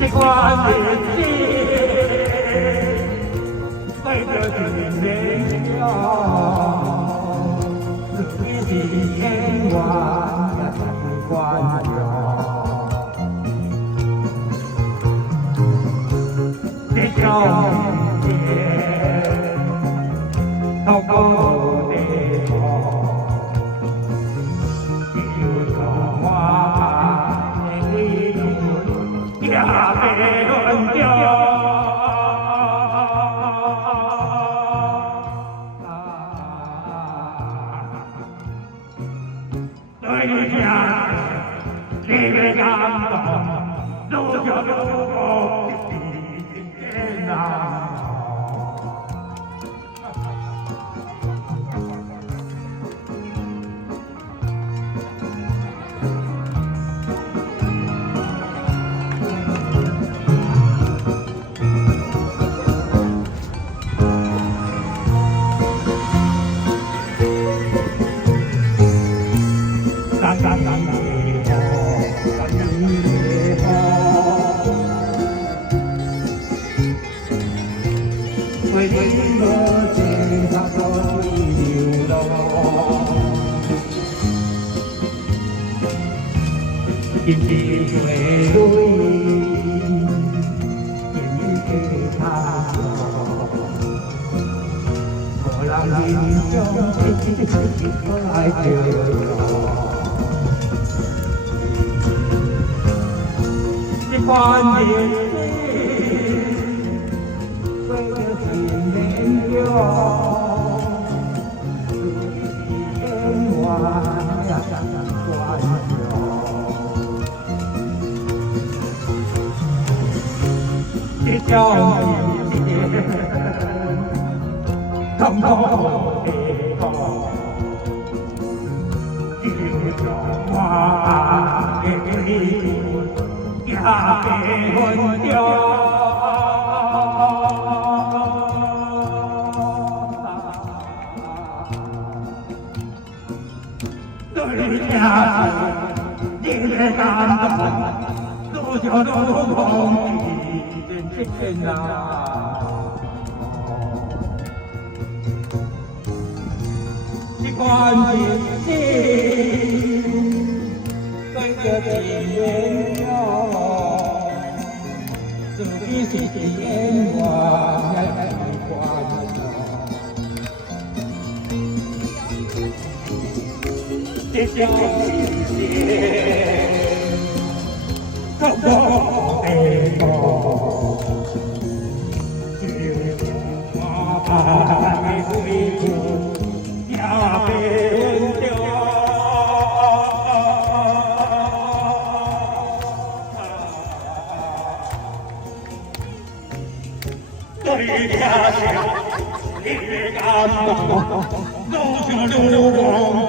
这关日子，为着今天了，自己是千万也是关了。这条天，透过的风。 也被乱掉。对家，你的感动，路就路过天哪。 为你我情他所流浪，今日回泪，今日他我让人中爱着。 这关日子，为了今天了，自己千万呀关了。这条天，通通的风，就像花的泪。 也被混掉，对家你的感动，路就路空一天呐。这关日子，对着今天了。 自己是千万也是关了，这条线，通通的风，就像花瓣的回顾，也被温掉。 对家乡，你的感动，路就路过。